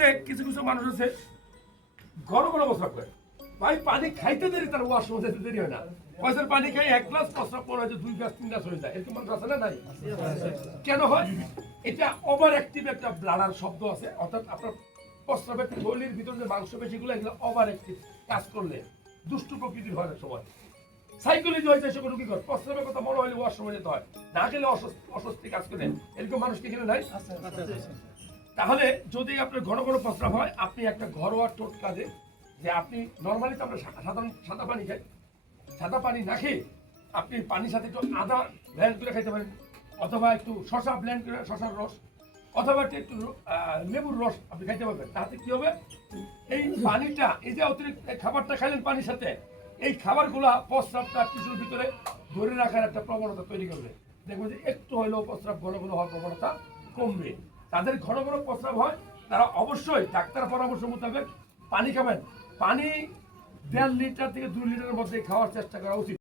যে কিছু কিছু মানুষ আছে ঘন ঘন প্রস্রাব করে, ভাই পানি খাইতে দেরি তার ওয়াশরুমে যেতে দেরি হয় না, পয়সার পানি খাই 1 গ্লাস প্রস্রাব পরে হয়তো 2 গ্লাস 3 গ্লাস হয়ে যায়, এরকম মানুষ আছে না নাই? কেন হয়? এটা ওভার অ্যাক্টিভ একটা ব্লাডার শব্দ আছে, অর্থাৎ আপনার প্রস্রাবের থলির ভিতরে যে মাংসপেশিগুলো এগুলো ওভার অ্যাক্টিভ কাজ করলে দুষ্টু প্রকৃতির হয় না সময় সাইকোলজি হয়েছে সে কোনো কি করে প্রস্রাবের কথা মনে হলে ওয়াশরুমে যেতে হয়, না গেলে অস্বস্তি কাজ করে, এরকম মানুষ কি এখানে নাই? তাহলে যদি আপনার ঘন ঘন প্রস্রাব হয়, আপনি একটা ঘরোয়া টোটকা যে আপনি নর্মালি তো আমরা সাধারণ সাদা পানি খাই, সাদা পানি না খেয়ে আপনি পানির সাথে একটু আদা ব্লেন্ড করে খাইতে পারেন, অথবা একটু শশা ব্লেন্ড করে শশার রস, অথবা একটু লেবুর রস আপনি খাইতে পারবেন। তাতে কি হবে, এই পানিটা এই যে অতিরিক্ত খাবারটা খাইলেন পানির সাথে, এই খাবারগুলা প্রস্রাবটা টিস্যুর ভিতরে ধরে রাখার একটা প্রবণতা তৈরি করবে, দেখবেন যে একটু হলেও প্রস্রাব ঘন ঘন হওয়ার প্রবণতা কমবে। তাদের ঘন ঘন প্রস্রাব হয় তারা অবশ্যই ডাক্তার পরামর্শ মোতাবেক পানি খাবেন, পানি 1.5 লিটার থেকে 2 লিটারের মধ্যে খাওয়ার চেষ্টা করা উচিত।